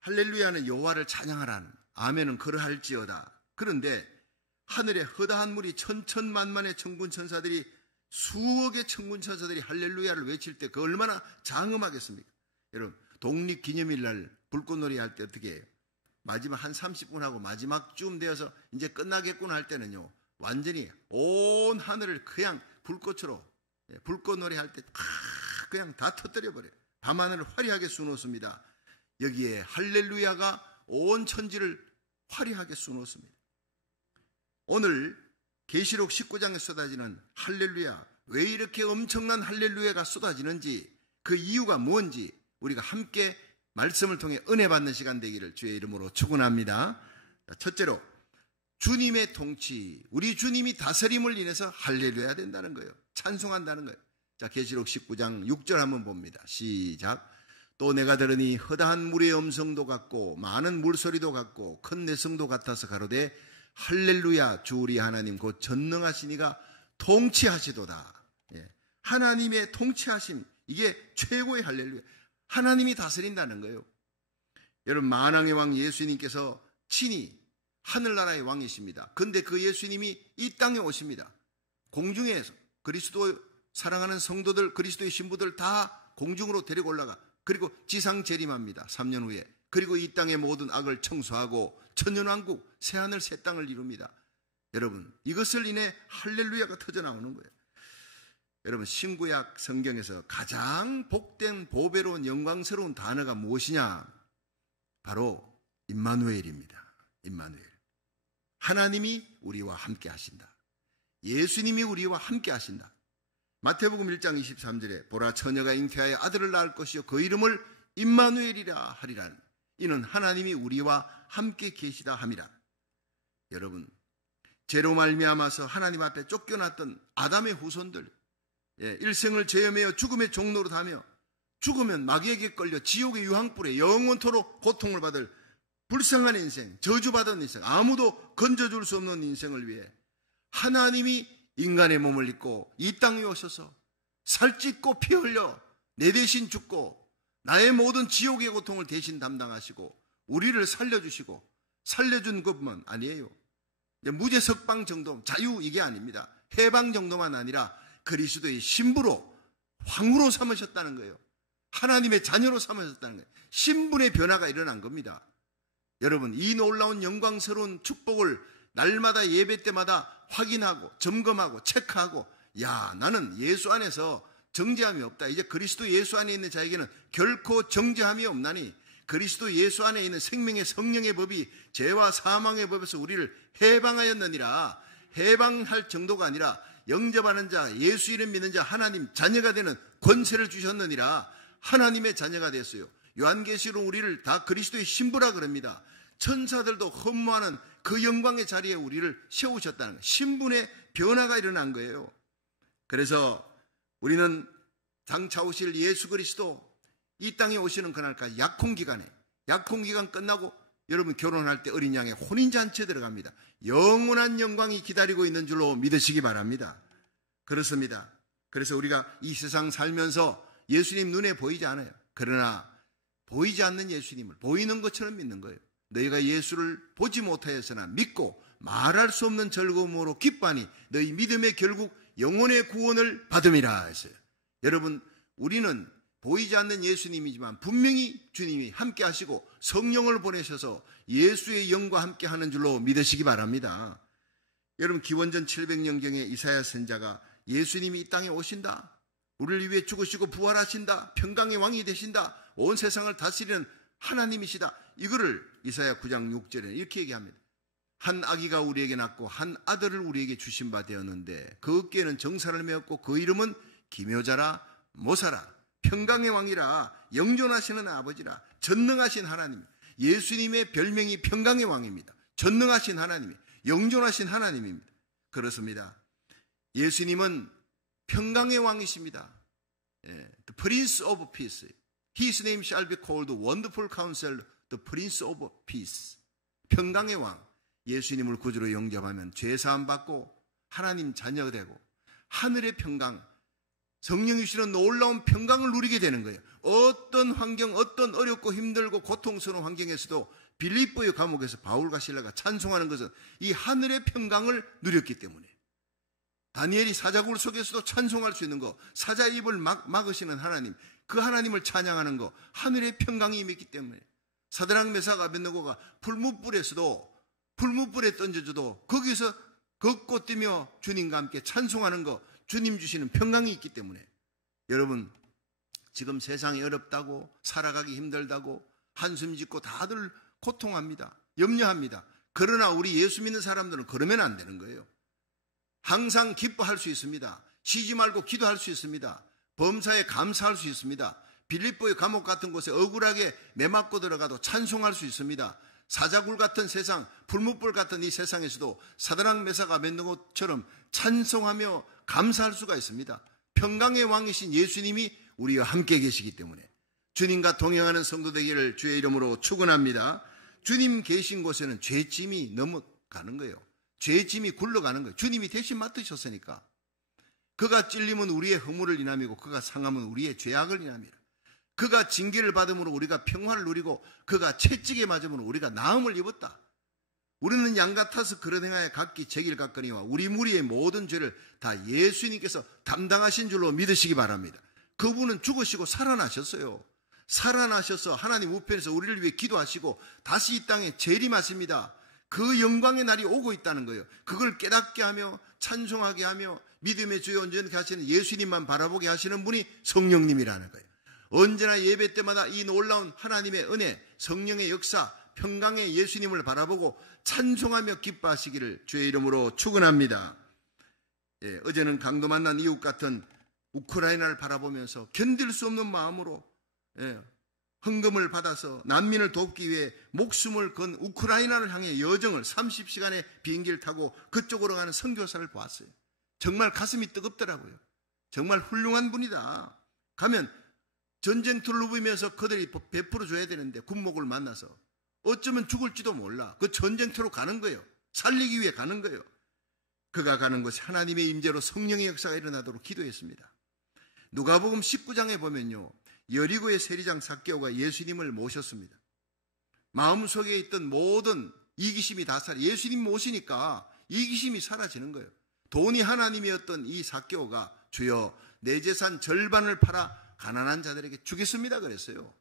할렐루야는 여호와를 찬양하라는, 아멘은 그러할지어다. 그런데 하늘에 허다한 무리 천천만만의 천군 천사들이, 수억의 천군 천사들이 할렐루야를 외칠 때 그 얼마나 장엄하겠습니까? 여러분, 독립기념일 날 불꽃놀이 할 때 어떻게 해요? 마지막 한 30분 하고 마지막 쯤 되어서 이제 끝나겠구나 할 때는요, 완전히 온 하늘을 그냥 불꽃으로, 불꽃놀이 할 때 그냥 다 터뜨려 버려요. 밤하늘을 화려하게 수놓습니다. 여기에 할렐루야가 온 천지를 화려하게 수놓습니다. 오늘 계시록 19장에 쏟아지는 할렐루야, 왜 이렇게 엄청난 할렐루야가 쏟아지는지, 그 이유가 뭔지 우리가 함께 말씀을 통해 은혜 받는 시간 되기를 주의 이름으로 축원합니다. 첫째로, 주님의 통치, 우리 주님이 다스림을 인해서 할렐루야 된다는 거예요. 찬송한다는 거예요. 자, 계시록 19장 6절 한번 봅니다. 시작. 또 내가 들으니 허다한 물의 음성도 같고 많은 물소리도 같고 큰 내성도 같아서 가로되 할렐루야, 주 우리 하나님 곧 전능하신 이가 통치하시도다. 하나님의 통치하심, 이게 최고의 할렐루야. 하나님이 다스린다는 거예요. 여러분, 만왕의 왕 예수님께서 친히 하늘나라의 왕이십니다. 그런데 그 예수님이 이 땅에 오십니다. 공중에서 그리스도 사랑하는 성도들, 그리스도의 신부들 다 공중으로 데리고 올라가, 그리고 지상 재림합니다. 3년 후에. 그리고 이 땅의 모든 악을 청소하고 천년왕국, 새하늘 새 땅을 이룹니다. 여러분, 이것을 인해 할렐루야가 터져나오는 거예요. 여러분, 신구약 성경에서 가장 복된 보배로운 영광스러운 단어가 무엇이냐? 바로 임마누엘입니다. 임마누엘. 하나님이 우리와 함께 하신다. 예수님이 우리와 함께 하신다. 마태복음 1장 23절에 보라, 처녀가 잉태하여 아들을 낳을 것이요 그 이름을 임마누엘이라 하리라. 이는 하나님이 우리와 함께 계시다 함이라. 여러분, 죄로 말미암아서 하나님 앞에 쫓겨났던 아담의 후손들, 일생을 죄여매어 죽음의 종로로 다며 죽으면 마귀에게 끌려 지옥의 유황불에 영원토록 고통을 받을 불쌍한 인생, 저주받은 인생, 아무도 건져줄 수 없는 인생을 위해 하나님이 인간의 몸을 입고 이 땅에 오셔서 살찢고 피 흘려 내 대신 죽고 나의 모든 지옥의 고통을 대신 담당하시고 우리를 살려주시고, 살려준 것만 아니에요. 무죄 석방 정도, 자유, 이게 아닙니다. 해방 정도만 아니라 그리스도의 신부로, 황후로 삼으셨다는 거예요. 하나님의 자녀로 삼으셨다는 거예요. 신분의 변화가 일어난 겁니다. 여러분, 이 놀라운 영광스러운 축복을 날마다 예배 때마다 확인하고 점검하고 체크하고, 야, 나는 예수 안에서 정죄함이 없다. 이제 그리스도 예수 안에 있는 자에게는 결코 정죄함이 없나니 그리스도 예수 안에 있는 생명의 성령의 법이 죄와 사망의 법에서 우리를 해방하였느니라. 해방할 정도가 아니라 영접하는 자, 예수 이름 믿는 자, 하나님 자녀가 되는 권세를 주셨느니라. 하나님의 자녀가 됐어요. 요한계시로 우리를 다 그리스도의 신부라 그럽니다. 천사들도 흠모하는 그 영광의 자리에 우리를 세우셨다는 거예요. 신분의 변화가 일어난 거예요. 그래서 우리는 장차 오실 예수 그리스도 이 땅에 오시는 그날까지 약혼기간 끝나고 여러분 결혼할 때 어린 양의 혼인잔치에 들어갑니다. 영원한 영광이 기다리고 있는 줄로 믿으시기 바랍니다. 그렇습니다. 그래서 우리가 이 세상 살면서 예수님 눈에 보이지 않아요. 그러나 보이지 않는 예수님을 보이는 것처럼 믿는 거예요. 너희가 예수를 보지 못하였으나 믿고 말할 수 없는 즐거움으로 기뻐하니 너희 믿음의 결국 영혼의 구원을 받음이라 했어요. 여러분, 우리는 보이지 않는 예수님이지만 분명히 주님이 함께 하시고 성령을 보내셔서 예수의 영과 함께 하는 줄로 믿으시기 바랍니다. 여러분, 기원전 700년경에 이사야 선지자가 예수님이 이 땅에 오신다, 우리를 위해 죽으시고 부활하신다, 평강의 왕이 되신다, 온 세상을 다스리는 하나님이시다, 이거를 이사야 9장 6절에 이렇게 얘기합니다. 한 아기가 우리에게 낳고 한 아들을 우리에게 주신 바 되었는데 그 어깨에는 정사를 메었고 그 이름은 기묘자라, 모사라, 평강의 왕이라, 영존하시는 아버지라, 전능하신 하나님. 예수님의 별명이 평강의 왕입니다. 전능하신 하나님, 영존하신 하나님입니다. 그렇습니다. 예수님은 평강의 왕이십니다. The Prince of Peace. His name shall be called Wonderful Counselor, the Prince of Peace. 평강의 왕. 예수님을 구주로 영접하면 죄사함 받고 하나님 자녀가 되고 하늘의 평강, 성령이 주시는 놀라운 평강을 누리게 되는 거예요. 어떤 환경, 어떤 어렵고 힘들고 고통스러운 환경에서도 빌립보의 감옥에서 바울과 실라가 찬송하는 것은 이 하늘의 평강을 누렸기 때문에, 다니엘이 사자굴 속에서도 찬송할 수 있는 거, 사자의 입을 막으시는 하나님, 그 하나님을 찬양하는 거, 하늘의 평강이 임했기 때문에, 사드락 메삭 아벳느고가 풀무불에 던져져도 거기서 걷고 뛰며 주님과 함께 찬송하는 거, 주님 주시는 평강이 있기 때문에, 여러분 지금 세상이 어렵다고, 살아가기 힘들다고 한숨 짓고 다들 고통합니다. 염려합니다. 그러나 우리 예수 믿는 사람들은 그러면 안 되는 거예요. 항상 기뻐할 수 있습니다. 쉬지 말고 기도할 수 있습니다. 범사에 감사할 수 있습니다. 빌립보의 감옥 같은 곳에 억울하게 매맞고 들어가도 찬송할 수 있습니다. 사자굴 같은 세상, 풀무불 같은 이 세상에서도 사드락 메삭 아벳느고처럼 찬송하며 감사할 수가 있습니다. 평강의 왕이신 예수님이 우리와 함께 계시기 때문에 주님과 동행하는 성도 되기를 주의 이름으로 축원합니다. 주님 계신 곳에는 죄짐이 넘어가는 거예요. 죄짐이 굴러가는 거예요. 주님이 대신 맡으셨으니까. 그가 찔림은 우리의 허물을 인함이고 그가 상함은 우리의 죄악을 인함이라. 그가 징계를 받음으로 우리가 평화를 누리고 그가 채찍에 맞음으로 우리가 나음을 입었다. 우리는 양 같아서 그런 행하에 각기 제길 갔거니와 우리 무리의 모든 죄를 다 예수님께서 담당하신 줄로 믿으시기 바랍니다. 그분은 죽으시고 살아나셨어요. 살아나셔서 하나님 우편에서 우리를 위해 기도하시고 다시 이 땅에 재림하십니다. 그 영광의 날이 오고 있다는 거예요. 그걸 깨닫게 하며 찬송하게 하며 믿음의 주여 온전케 하시는 예수님만 바라보게 하시는 분이 성령님이라는 거예요. 언제나 예배 때마다 이 놀라운 하나님의 은혜, 성령의 역사, 평강의 예수님을 바라보고 찬송하며 기뻐하시기를 주의 이름으로 축원합니다. 어제는 강도 만난 이웃 같은 우크라이나를 바라보면서 견딜 수 없는 마음으로 헌금을 받아서 난민을 돕기 위해 목숨을 건 우크라이나를 향해 여정을 30시간의 비행기를 타고 그쪽으로 가는 선교사를 보았어요. 정말 가슴이 뜨겁더라고요. 정말 훌륭한 분이다. 가면 전쟁터를 누비면서 그들이 베풀어 줘야 되는데 군목을 만나서 어쩌면 죽을지도 몰라. 그 전쟁터로 가는 거예요. 살리기 위해 가는 거예요. 그가 가는 곳이 하나님의 임재로 성령의 역사가 일어나도록 기도했습니다. 누가복음 19장에 보면요, 여리고의 세리장 삭개오가 예수님을 모셨습니다. 마음속에 있던 모든 이기심이 다 예수님 모시니까 이기심이 사라지는 거예요. 돈이 하나님이었던 이 삭개오가 주여 내 재산 절반을 팔아 가난한 자들에게 주겠습니다 그랬어요.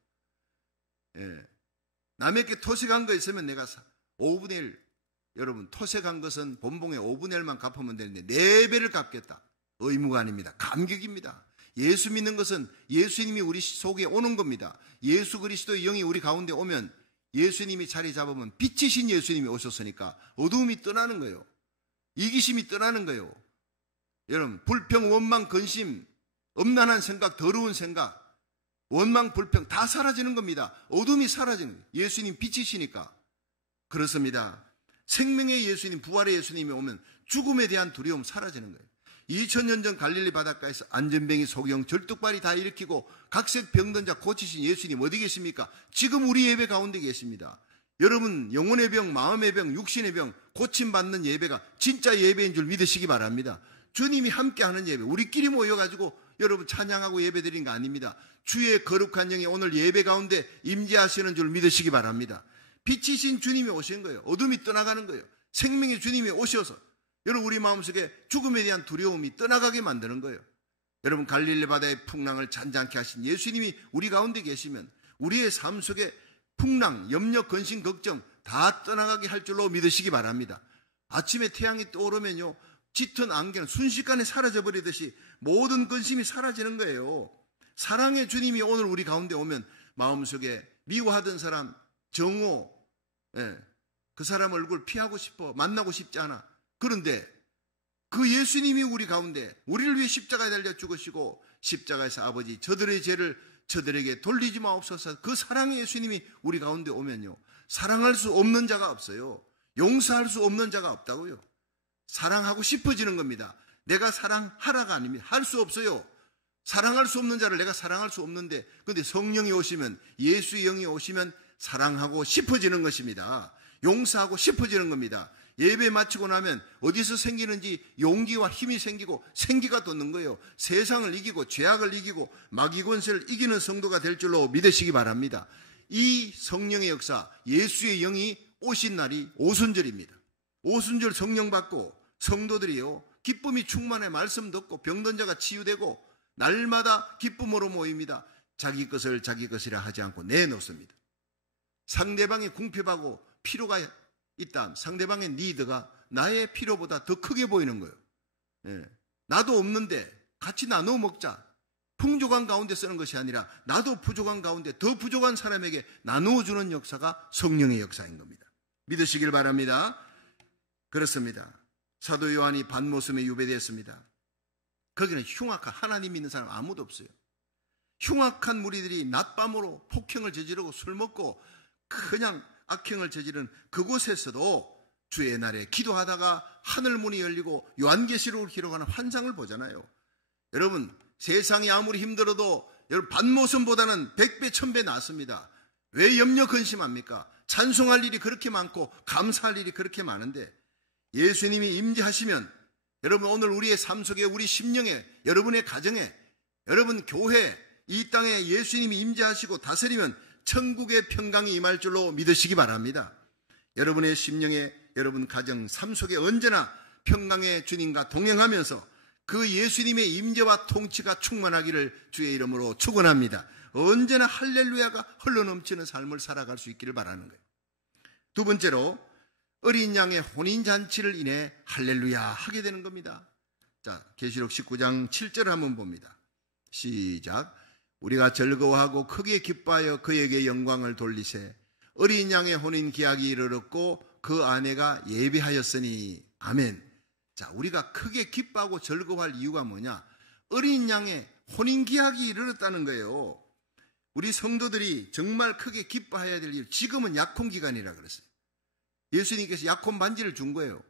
남에게 토색한 거 있으면 내가 5분의 1, 여러분 토색한 것은 본봉의 5분의 1만 갚으면 되는데 4배를 갚겠다. 의무가 아닙니다. 감격입니다. 예수 믿는 것은 예수님이 우리 속에 오는 겁니다. 예수 그리스도의 영이 우리 가운데 오면 예수님이 자리 잡으면 빛이신 예수님이 오셨으니까 어두움이 떠나는 거예요. 이기심이 떠나는 거예요. 여러분 불평, 원망, 근심, 엄난한 생각, 더러운 생각, 원망, 불평 다 사라지는 겁니다. 어둠이 사라지는 거예요. 예수님 빛이시니까. 그렇습니다. 생명의 예수님, 부활의 예수님이 오면 죽음에 대한 두려움 사라지는 거예요. 2000년 전 갈릴리 바닷가에서 안전뱅이, 소경, 절뚝발이 다 일으키고 각색 병든 자 고치신 예수님 어디 계십니까? 지금 우리 예배 가운데 계십니다. 여러분 영혼의 병, 마음의 병, 육신의 병 고침받는 예배가 진짜 예배인 줄 믿으시기 바랍니다. 주님이 함께하는 예배, 우리끼리 모여가지고 여러분 찬양하고 예배드린 거 아닙니다. 주의 거룩한 영이 오늘 예배 가운데 임재하시는 줄 믿으시기 바랍니다. 빛이신 주님이 오신 거예요. 어둠이 떠나가는 거예요. 생명의 주님이 오셔서 여러분 우리 마음속에 죽음에 대한 두려움이 떠나가게 만드는 거예요. 여러분 갈릴리 바다의 풍랑을 잔잔케 하신 예수님이 우리 가운데 계시면 우리의 삶 속에 풍랑, 염려, 근심, 걱정 다 떠나가게 할 줄로 믿으시기 바랍니다. 아침에 태양이 떠오르면요 짙은 안개는 순식간에 사라져버리듯이 모든 근심이 사라지는 거예요. 사랑의 주님이 오늘 우리 가운데 오면 마음속에 미워하던 사람, 정오, 그 사람 얼굴 피하고 싶어, 만나고 싶지 않아. 그런데 그 예수님이 우리 가운데 우리를 위해 십자가에 달려 죽으시고 십자가에서 아버지 저들의 죄를 저들에게 돌리지 마옵소서. 그 사랑의 예수님이 우리 가운데 오면요 사랑할 수 없는 자가 없어요. 용서할 수 없는 자가 없다고요. 사랑하고 싶어지는 겁니다. 내가 사랑하라가 아닙니다. 할 수 없어요. 사랑할 수 없는 자를 내가 사랑할 수 없는데, 그런데 성령이 오시면, 예수의 영이 오시면 사랑하고 싶어지는 것입니다. 용서하고 싶어지는 겁니다. 예배 마치고 나면 어디서 생기는지 용기와 힘이 생기고 생기가 돋는 거예요. 세상을 이기고 죄악을 이기고 마귀 권세를 이기는 성도가 될 줄로 믿으시기 바랍니다. 이 성령의 역사, 예수의 영이 오신 날이 오순절입니다. 오순절 성령 받고 성도들이요, 기쁨이 충만해 말씀 듣고 병든 자가 치유되고 날마다 기쁨으로 모입니다. 자기 것을 자기 것이라 하지 않고 내놓습니다. 상대방이 궁핍하고 필요가 있다. 상대방의 니드가 나의 필요보다 더 크게 보이는 거예요. 나도 없는데 같이 나눠 먹자. 풍족한 가운데 쓰는 것이 아니라 나도 부족한 가운데 더 부족한 사람에게 나누어 주는 역사가 성령의 역사인 겁니다. 믿으시길 바랍니다. 그렇습니다. 사도 요한이 반모섬에 유배되었습니다. 거기는 흉악한, 하나님 믿는 사람 아무도 없어요. 흉악한 무리들이 낮밤으로 폭행을 저지르고 술 먹고 그냥 악행을 저지른 그곳에서도 주의 날에 기도하다가 하늘문이 열리고 요한계시록을 기록하는 환상을 보잖아요. 여러분, 세상이 아무리 힘들어도 여러분 반모섬보다는 100배 1000배 낫습니다. 왜 염려 근심합니까? 찬송할 일이 그렇게 많고 감사할 일이 그렇게 많은데 예수님이 임재하시면 여러분 오늘 우리의 삶 속에, 우리 심령에, 여러분의 가정에, 여러분 교회, 이 땅에 예수님이 임재하시고 다스리면 천국의 평강이 임할 줄로 믿으시기 바랍니다. 여러분의 심령에, 여러분 가정, 삶 속에 언제나 평강의 주님과 동행하면서 그 예수님의 임재와 통치가 충만하기를 주의 이름으로 축원합니다. 언제나 할렐루야가 흘러넘치는 삶을 살아갈 수 있기를 바라는 거예요. 두 번째로 어린 양의 혼인잔치를 인해 할렐루야 하게 되는 겁니다. 자, 계시록 19장 7절을 한번 봅니다. 시작. 우리가 즐거워하고 크게 기뻐하여 그에게 영광을 돌리세. 어린 양의 혼인 기약이 이르렀고 그 아내가 예비하였으니. 아멘. 자, 우리가 크게 기뻐하고 즐거워할 이유가 뭐냐? 어린 양의 혼인 기약이 이르렀다는 거예요. 우리 성도들이 정말 크게 기뻐해야 될 이유, 지금은 약혼 기간이라 그랬어요. 예수님께서 약혼 반지를 준 거예요.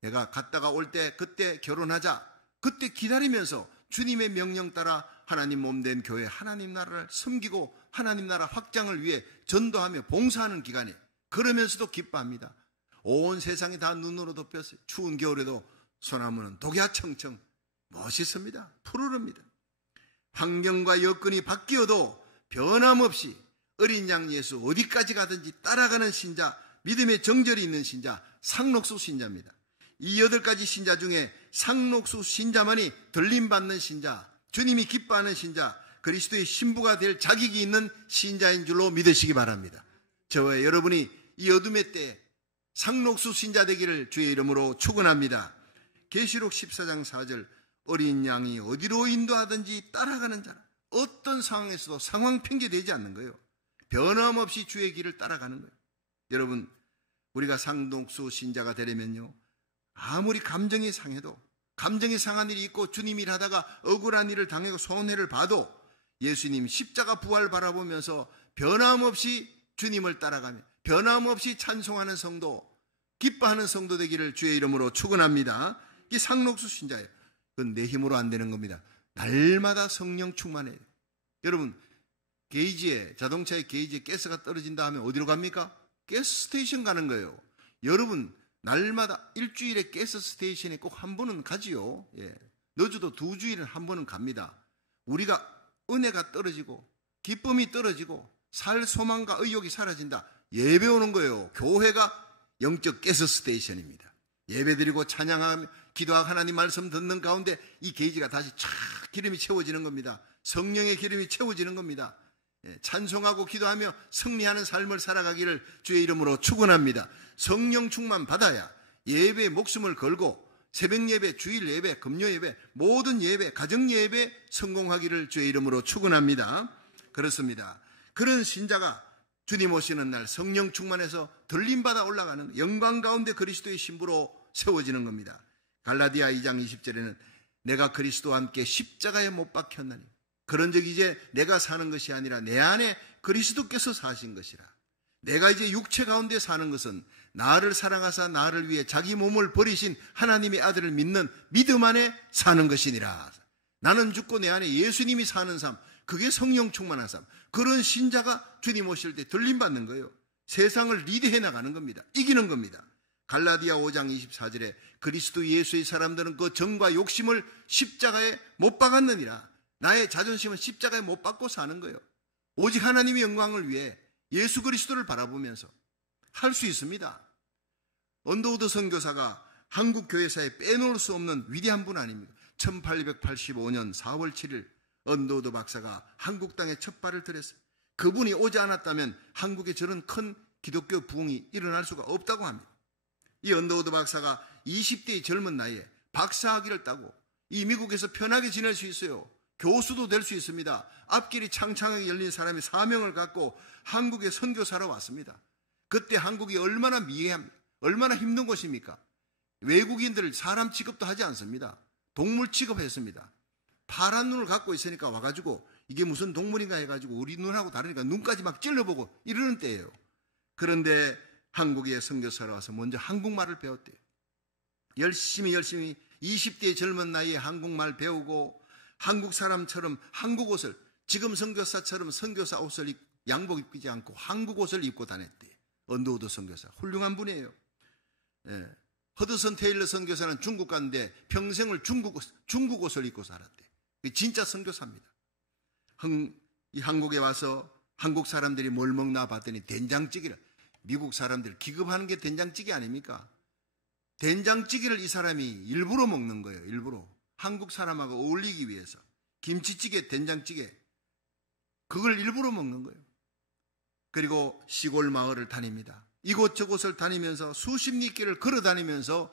내가 갔다가 올 때 그때 결혼하자. 그때 기다리면서 주님의 명령 따라 하나님 몸된 교회, 하나님 나라를 섬기고 하나님 나라 확장을 위해 전도하며 봉사하는 기간에, 그러면서도 기뻐합니다. 온 세상이 다 눈으로 덮였어요. 추운 겨울에도 소나무는 독야청청 멋있습니다. 푸르릅니다. 환경과 여건이 바뀌어도 변함없이 어린 양 예수 어디까지 가든지 따라가는 신자, 믿음의 정절이 있는 신자, 상록수 신자입니다. 이 8가지 신자 중에 상록수 신자만이 들림받는 신자, 주님이 기뻐하는 신자, 그리스도의 신부가 될 자격이 있는 신자인 줄로 믿으시기 바랍니다. 저와 여러분이 이 어둠의 때에 상록수 신자 되기를 주의 이름으로 축원합니다. 계시록 14장 4절, 어린 양이 어디로 인도하든지 따라가는 자라. 어떤 상황에서도 상황 핑계되지 않는 거예요. 변함없이 주의 길을 따라가는 거예요. 여러분, 우리가 상록수 신자가 되려면요, 아무리 감정이 상해도, 감정이 상한 일이 있고 주님 일하다가 억울한 일을 당하고 손해를 봐도 예수님 십자가 부활 바라보면서 변함없이 주님을 따라가며 변함없이 찬송하는 성도, 기뻐하는 성도 되기를 주의 이름으로 축원합니다. 이 상록수 신자예요. 그건 내 힘으로 안 되는 겁니다. 날마다 성령 충만해요. 여러분, 게이지에, 자동차의 게이지에 가스가 떨어진다 하면 어디로 갑니까? 가스 스테이션 가는 거예요. 여러분, 날마다 일주일에 가스 스테이션에 꼭 한 번은 가지요. 늦어도 2주일에 한 번은 갑니다. 우리가 은혜가 떨어지고 기쁨이 떨어지고 살 소망과 의욕이 사라진다. 예배 오는 거예요. 교회가 영적 가스 스테이션입니다. 예배드리고 찬양하며 기도하고 하나님 말씀 듣는 가운데 이 게이지가 다시 쫙 기름이 채워지는 겁니다. 성령의 기름이 채워지는 겁니다. 찬송하고 기도하며 승리하는 삶을 살아가기를 주의 이름으로 축원합니다. 성령 충만 받아야 예배에 목숨을 걸고 새벽 예배, 주일 예배, 금요 예배, 모든 예배, 가정 예배 성공하기를 주의 이름으로 축원합니다. 그렇습니다. 그런 신자가 주님 오시는 날 성령 충만해서 들림받아 올라가는 영광 가운데 그리스도의 신부로 세워지는 겁니다. 갈라디아 2장 20절에는 내가 그리스도와 함께 십자가에 못 박혔나니 그런즉 이제 내가 사는 것이 아니라 내 안에 그리스도께서 사신 것이라. 내가 이제 육체 가운데 사는 것은 나를 사랑하사 나를 위해 자기 몸을 버리신 하나님의 아들을 믿는 믿음 안에 사는 것이니라. 나는 죽고 내 안에 예수님이 사는 삶, 그게 성령 충만한 삶. 그런 신자가 주님 오실 때 들림받는 거예요. 세상을 리드해 나가는 겁니다. 이기는 겁니다. 갈라디아 5장 24절에 그리스도 예수의 사람들은 그 정과 욕심을 십자가에 못 박았느니라. 나의 자존심은 십자가에 못 박고 사는 거예요. 오직 하나님의 영광을 위해 예수 그리스도를 바라보면서 할 수 있습니다. 언더우드 선교사가 한국 교회사에 빼놓을 수 없는 위대한 분 아닙니까? 1885년 4월 7일 언더우드 박사가 한국 땅에 첫 발을 들였어요. 그분이 오지 않았다면 한국에 저런 큰 기독교 부흥이 일어날 수가 없다고 합니다. 이 언더우드 박사가 20대의 젊은 나이에 박사학위를 따고 이 미국에서 편하게 지낼 수 있어요. 교수도 될 수 있습니다. 앞길이 창창하게 열린 사람이 사명을 갖고 한국에 선교사로 왔습니다. 그때 한국이 얼마나 미해합니까? 얼마나 힘든 곳입니까? 외국인들 사람 취급도 하지 않습니다. 동물 취급했습니다. 파란 눈을 갖고 있으니까 와가지고 이게 무슨 동물인가 해가지고 우리 눈하고 다르니까 눈까지 막 찔러보고 이러는 때예요. 그런데 한국에 선교사로 와서 먼저 한국말을 배웠대요. 열심히 20대의 젊은 나이에 한국말 배우고 한국 사람처럼 한국 옷을, 지금 선교사처럼 선교사 옷을 양복 입지 않고 한국 옷을 입고 다녔대요. 언더우드 선교사 훌륭한 분이에요. 예. 허드슨 테일러 선교사는 중국 갔는데 평생을 중국 옷을 입고 살았대. 진짜 선교사입니다. 이 한국에 와서 한국 사람들이 뭘 먹나 봤더니 된장찌개를, 미국 사람들 기급하는 게 된장찌개 아닙니까? 된장찌개를 이 사람이 일부러 먹는 거예요. 일부러 한국 사람하고 어울리기 위해서 김치찌개, 된장찌개 그걸 일부러 먹는 거예요. 그리고 시골 마을을 다닙니다. 이곳저곳을 다니면서 수십 리길을 걸어 다니면서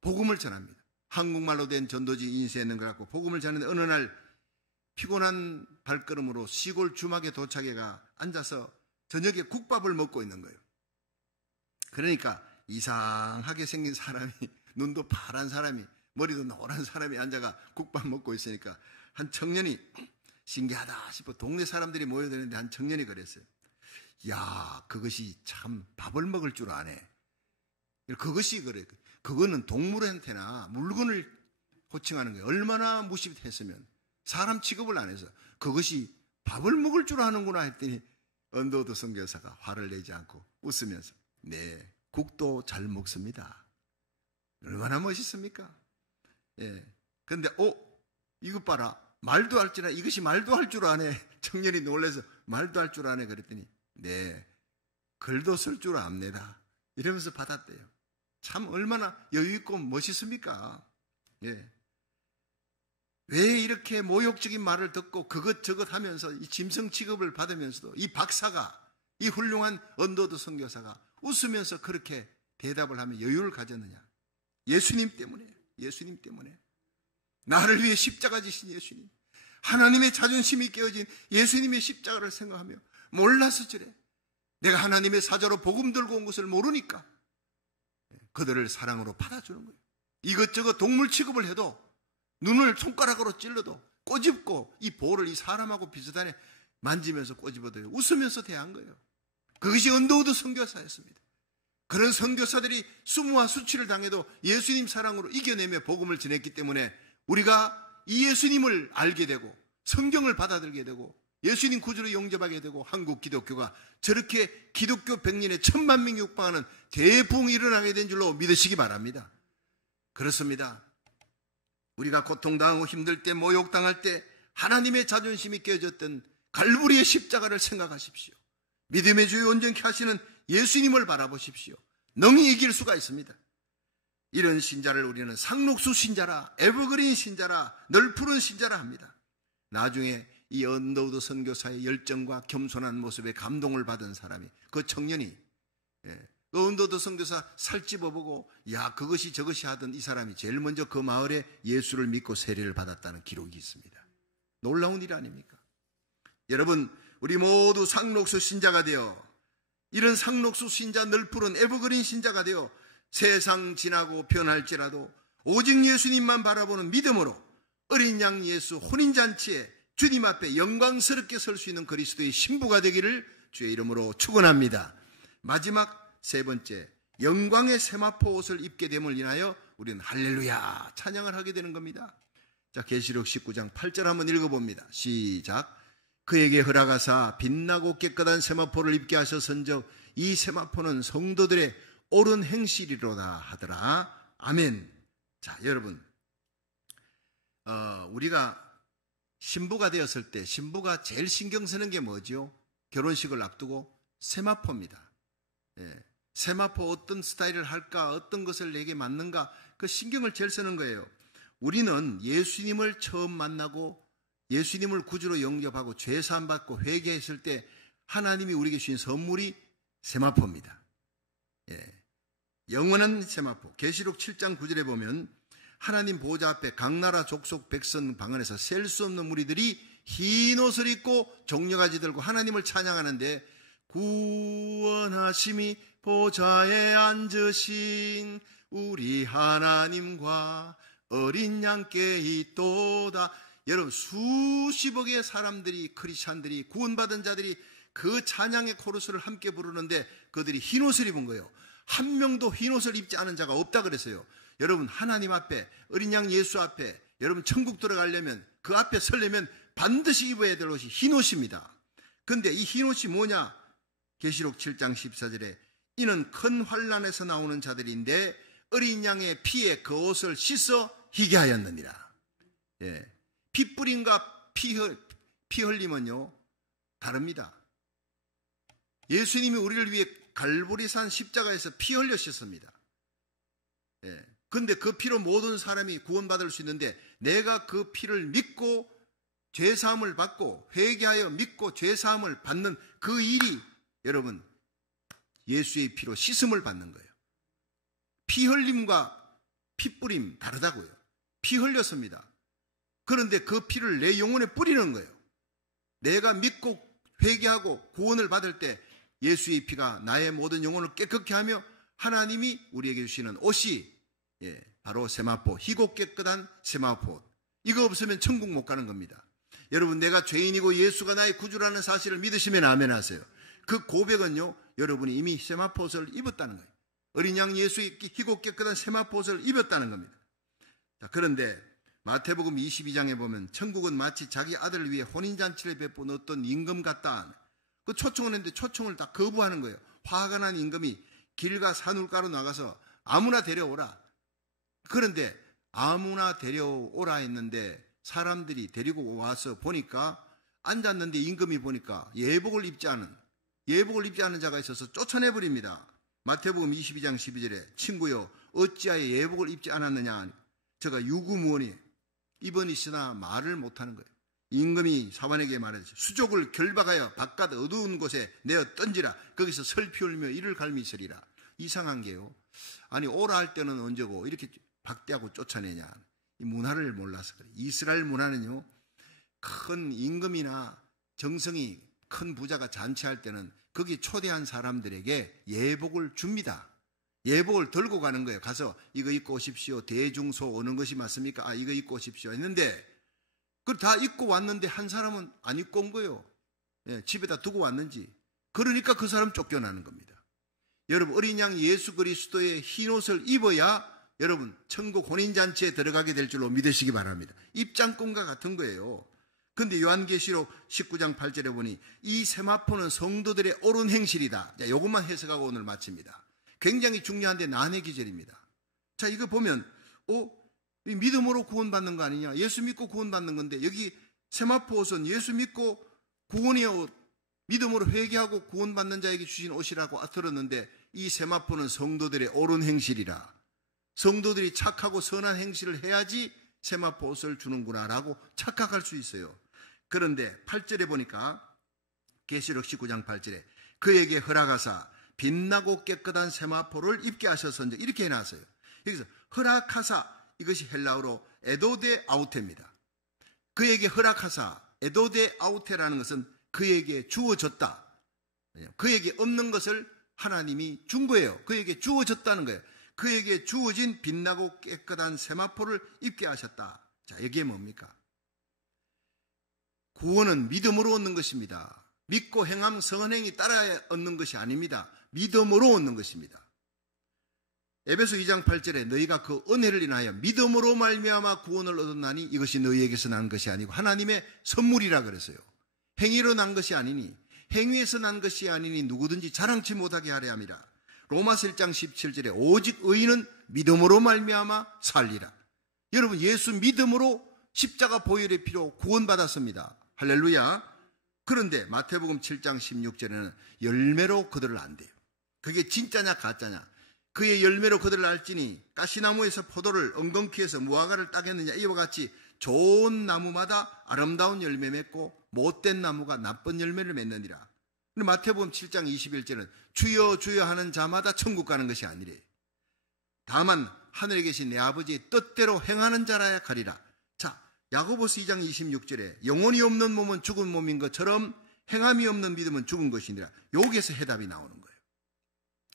복음을 전합니다. 한국말로 된 전도지 인쇄하는 걸 갖고 복음을 전하는데 어느 날 피곤한 발걸음으로 시골 주막에 도착해가 앉아서 저녁에 국밥을 먹고 있는 거예요. 그러니까 이상하게 생긴 사람이, 눈도 파란 사람이, 머리도 노란 사람이 앉아가 국밥 먹고 있으니까 한 청년이 신기하다 싶어 동네 사람들이 모여드는데 한 청년이 그랬어요. 야, 그것이 참 밥을 먹을 줄 아네. 그것이 그래. 그거는 동물한테나 물건을 호칭하는 거예요. 얼마나 무식했으면 사람 취급을 안 해서 그것이 밥을 먹을 줄 아는구나 했더니 언더우드 선교사가 화를 내지 않고 웃으면서 네, 국도 잘 먹습니다. 얼마나 멋있습니까? 예. 근데 이것 봐라. 말도 할 줄 아네. 이것이 말도 할 줄 아네. 청년이 놀라서 말도 할 줄 아네 그랬더니 네, 글도 쓸 줄 압니다. 이러면서 받았대요. 참 얼마나 여유있고 멋있습니까? 예. 왜 이렇게 모욕적인 말을 듣고 그것저것 하면서 이 짐승 취급을 받으면서도 이 박사가, 이 훌륭한 언더우드 선교사가 웃으면서 그렇게 대답을 하며 여유를 가졌느냐? 예수님 때문에, 예수님 때문에. 나를 위해 십자가 지신 예수님, 하나님의 자존심이 깨어진 예수님의 십자가를 생각하며 몰라서 저래. 내가 하나님의 사자로 복음 들고 온 것을 모르니까 그들을 사랑으로 받아주는 거예요. 이것저것 동물 취급을 해도 눈을 손가락으로 찔러도 꼬집고 이 볼을 이 사람하고 비슷하게 만지면서 꼬집어도 웃으면서 대한 거예요. 그것이 언더우드 선교사였습니다. 그런 선교사들이 수모와 수치를 당해도 예수님 사랑으로 이겨내며 복음을 전했기 때문에 우리가 이 예수님을 알게 되고 성경을 받아들게 되고 예수님 구주로 영접하게 되고 한국 기독교가 저렇게 기독교 100년에 1000만 명이 육박하는 대부흥이 일어나게 된 줄로 믿으시기 바랍니다. 그렇습니다. 우리가 고통당하고 힘들 때, 모욕당할 때 하나님의 자존심이 깨어졌던 갈보리의 십자가를 생각하십시오. 믿음의 주요 온전케 하시는 예수님을 바라보십시오. 능히 이길 수가 있습니다. 이런 신자를 우리는 상록수 신자라, 에버그린 신자라, 널푸른 신자라 합니다. 나중에 이 언더우드 선교사의 열정과 겸손한 모습에 감동을 받은 사람이, 그 청년이 그 언더우드 선교사 살집어보고 야, 그것이 저것이 하던 이 사람이 제일 먼저 그 마을에 예수를 믿고 세례를 받았다는 기록이 있습니다. 놀라운 일 아닙니까? 여러분, 우리 모두 상록수 신자가 되어, 이런 상록수 신자, 널푸른 에버그린 신자가 되어 세상 지나고 변할지라도 오직 예수님만 바라보는 믿음으로 어린 양 예수 혼인잔치에 주님 앞에 영광스럽게 설 수 있는 그리스도의 신부가 되기를 주의 이름으로 축원합니다. 마지막 세 번째, 영광의 세마포 옷을 입게 됨을 인하여 우리는 할렐루야 찬양을 하게 되는 겁니다. 자, 계시록 19장 8절 한번 읽어봅니다. 시작. 그에게 허락하사 빛나고 깨끗한 세마포를 입게 하셨은즉 이 세마포는 성도들의 옳은 행실이로다 하더라. 아멘. 자, 여러분, 우리가 신부가 되었을 때 신부가 제일 신경 쓰는 게 뭐죠? 결혼식을 앞두고 세마포입니다. 예, 세마포 어떤 스타일을 할까, 어떤 것을 내게 맞는가, 그 신경을 제일 쓰는 거예요. 우리는 예수님을 처음 만나고 예수님을 구주로 영접하고 죄사함 받고 회개했을 때 하나님이 우리에게 주신 선물이 세마포입니다. 예, 영원한 세마포. 계시록 7장 9절에 보면 하나님 보호자 앞에 각 나라 족속 백성 방언에서 셀 수 없는 무리들이 흰 옷을 입고 종려가지 들고 하나님을 찬양하는데, 구원하심이 보좌에 앉으신 우리 하나님과 어린 양께 있도다. 여러분, 수십억의 사람들이, 크리스찬들이, 구원받은 자들이 그 찬양의 코러스를 함께 부르는데 그들이 흰옷을 입은 거예요. 한 명도 흰옷을 입지 않은 자가 없다 그랬어요. 여러분, 하나님 앞에, 어린 양 예수 앞에, 여러분 천국 들어가려면, 그 앞에 서려면 반드시 입어야 될 옷이 흰옷입니다. 근데 이 흰옷이 뭐냐? 계시록 7장 14절에 이는 큰 환난에서 나오는 자들인데 어린 양의 피에 그 옷을 씻어 희게 하였느니라. 예, 피 뿌림과 피 흘림은요 다릅니다. 예수님이 우리를 위해 갈보리산 십자가에서 피 흘렸습니다. 예, 근데 그 피로 모든 사람이 구원받을 수 있는데, 내가 그 피를 믿고 죄사함을 받고 회개하여 믿고 죄사함을 받는 그 일이, 여러분, 예수의 피로 씻음을 받는 거예요. 피 흘림과 피 뿌림 다르다고요. 피 흘렸습니다. 그런데 그 피를 내 영혼에 뿌리는 거예요. 내가 믿고 회개하고 구원을 받을 때 예수의 피가 나의 모든 영혼을 깨끗게 하며 하나님이 우리에게 주시는 옷이, 예, 바로 세마포, 희고 깨끗한 세마포. 이거 없으면 천국 못 가는 겁니다. 여러분, 내가 죄인이고 예수가 나의 구주라는 사실을 믿으시면 아멘 하세요. 그 고백은요, 여러분이 이미 세마포옷을 입었다는 거예요. 어린 양 예수의 희고 깨끗한 세마포옷을 입었다는 겁니다. 자, 그런데 마태복음 22장에 보면 천국은 마치 자기 아들을 위해 혼인잔치를 베푼 어떤 임금 같다. 그 초청을 했는데 초청을 다 거부하는 거예요. 화가 난 임금이 길과 산울가로 나가서 아무나 데려오라. 그런데 아무나 데려오라 했는데 사람들이 데리고 와서 보니까 앉았는데 임금이 보니까 예복을 입지 않은 자가 있어서 쫓아내버립니다. 마태복음 22장 12절에 친구여 어찌하여 예복을 입지 않았느냐. 저가 유구무원이 입은이시나 말을 못하는 거예요. 임금이 사관에게 말했죠. 수족을 결박하여 바깥 어두운 곳에 내어 던지라. 거기서 슬피 울며 이를 갈미 있으리라. 이상한 게요, 아니 오라 할 때는 언제고 이렇게 박대하고 쫓아내냐. 이 문화를 몰라서 그래요. 이스라엘 문화는요, 큰 임금이나 정성이 큰 부자가 잔치할 때는 거기 초대한 사람들에게 예복을 줍니다. 예복을 들고 가는 거예요. 가서 이거 입고 오십시오. 대중소 오는 것이 맞습니까? 아, 이거 입고 오십시오 했는데, 그걸 다 입고 왔는데 한 사람은 안 입고 온 거예요. 예, 집에다 두고 왔는지. 그러니까 그 사람 쫓겨나는 겁니다. 여러분, 어린 양 예수 그리스도의 흰옷을 입어야 여러분 천국 혼인잔치에 들어가게 될 줄로 믿으시기 바랍니다. 입장권과 같은 거예요. 근데 요한계시록 19장 8절에 보니 이 세마포는 성도들의 옳은 행실이다. 자, 이것만 해석하고 오늘 마칩니다. 굉장히 중요한데 난해 기절입니다. 자, 이거 보면 믿음으로 구원받는 거 아니냐. 예수 믿고 구원받는 건데 여기 세마포 옷은 예수 믿고 구원의 옷, 믿음으로 회개하고 구원받는 자에게 주신 옷이라고 들었는데 이 세마포는 성도들의 옳은 행실이라. 성도들이 착하고 선한 행실을 해야지 세마포 옷을 주는구나라고 착각할 수 있어요. 그런데 8절에 보니까 계시록 19장 8절에 그에게 허락하사 빛나고 깨끗한 세마포를 입게 하셨은즉 이렇게 해놨어요. 여기서 허락하사, 이것이 헬라어로 에도데 아우테입니다. 그에게 허락하사, 에도데 아우테라는 것은 그에게 주어졌다. 그에게 없는 것을 하나님이 준 거예요. 그에게 주어졌다는 거예요. 그에게 주어진 빛나고 깨끗한 세마포를 입게 하셨다. 자, 이게 뭡니까? 구원은 믿음으로 얻는 것입니다. 믿고 행함 선행이 따라야 얻는 것이 아닙니다. 믿음으로 얻는 것입니다. 에베소 2장 8절에 너희가 그 은혜를 인하여 믿음으로 말미암아 구원을 얻었나니 이것이 너희에게서 난 것이 아니고 하나님의 선물이라 그랬어요. 행위로 난 것이 아니니, 행위에서 난 것이 아니니 누구든지 자랑치 못하게 하려 함이라. 로마서 1장 17절에 오직 의인은 믿음으로 말미암아 살리라. 여러분, 예수 믿음으로 십자가 보혈의 피로 구원받았습니다. 할렐루야. 그런데 마태복음 7장 16절에는 열매로 그들을 안대요. 그게 진짜냐 가짜냐. 그의 열매로 그들을 알지니 가시나무에서 포도를 엉겅퀴 해서 무화과를 따겠느냐. 이와 같이 좋은 나무마다 아름다운 열매 맺고 못된 나무가 나쁜 열매를 맺느니라. 근데 마태복음 7장 21절은 주여 주여 하는 자마다 천국 가는 것이 아니래. 다만 하늘에 계신 내 아버지의 뜻대로 행하는 자라야 가리라. 자, 야고보서 2장 26절에 영혼이 없는 몸은 죽은 몸인 것처럼 행함이 없는 믿음은 죽은 것이니라. 여기에서 해답이 나오는 거예요.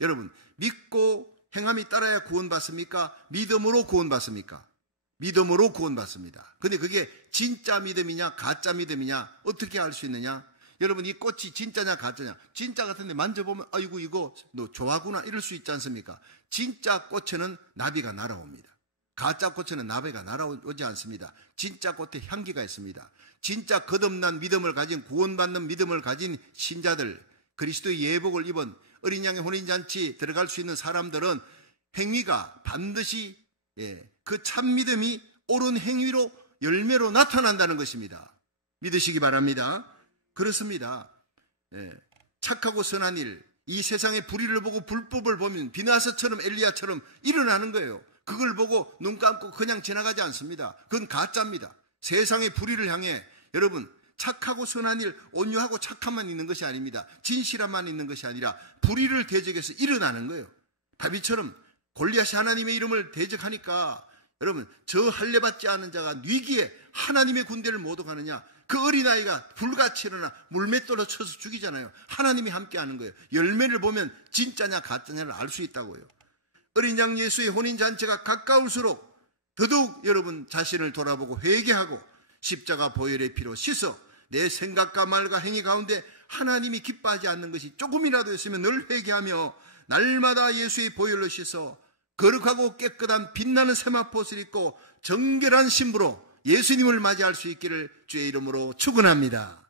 여러분, 믿고 행함이 따라야 구원받습니까? 믿음으로 구원받습니까? 믿음으로 구원받습니다. 근데 그게 진짜 믿음이냐 가짜 믿음이냐 어떻게 알 수 있느냐? 여러분, 이 꽃이 진짜냐 가짜냐? 진짜 같은데 만져보면 아이고 이거 너 좋아하구나 이럴 수 있지 않습니까? 진짜 꽃에는 나비가 날아옵니다. 가짜 꽃에는 나비가 날아오지 않습니다. 진짜 꽃에 향기가 있습니다. 진짜 거듭난 믿음을 가진, 구원받는 믿음을 가진 신자들, 그리스도의 예복을 입은 어린 양의 혼인잔치 들어갈 수 있는 사람들은 행위가 반드시 그 참 믿음이 옳은 행위로 열매로 나타난다는 것입니다. 믿으시기 바랍니다. 그렇습니다. 착하고 선한 일, 이 세상의 불의를 보고 불법을 보면 비나서처럼 엘리야처럼 일어나는 거예요. 그걸 보고 눈 감고 그냥 지나가지 않습니다. 그건 가짜입니다. 세상의 불의를 향해 여러분, 착하고 선한 일, 온유하고 착함만 있는 것이 아닙니다. 진실함만 있는 것이 아니라 불의를 대적해서 일어나는 거예요. 다윗처럼 골리앗이 하나님의 이름을 대적하니까 여러분, 저 할례받지 않은 자가 뉘기에 하나님의 군대를 모독하느냐? 그 어린아이가 불같이 일어나 물맷돌로 쳐서 죽이잖아요. 하나님이 함께하는 거예요. 열매를 보면 진짜냐 가짜냐를 알 수 있다고요. 어린 양 예수의 혼인잔치가 가까울수록 더더욱 여러분 자신을 돌아보고 회개하고 십자가 보혈의 피로 씻어 내 생각과 말과 행위 가운데 하나님이 기뻐하지 않는 것이 조금이라도 있으면 늘 회개하며 날마다 예수의 보혈로 씻어 거룩하고 깨끗한 빛나는 세마포옷을 입고 정결한 신부로 예수님을 맞이할 수 있기를 주의 이름으로 축원합니다.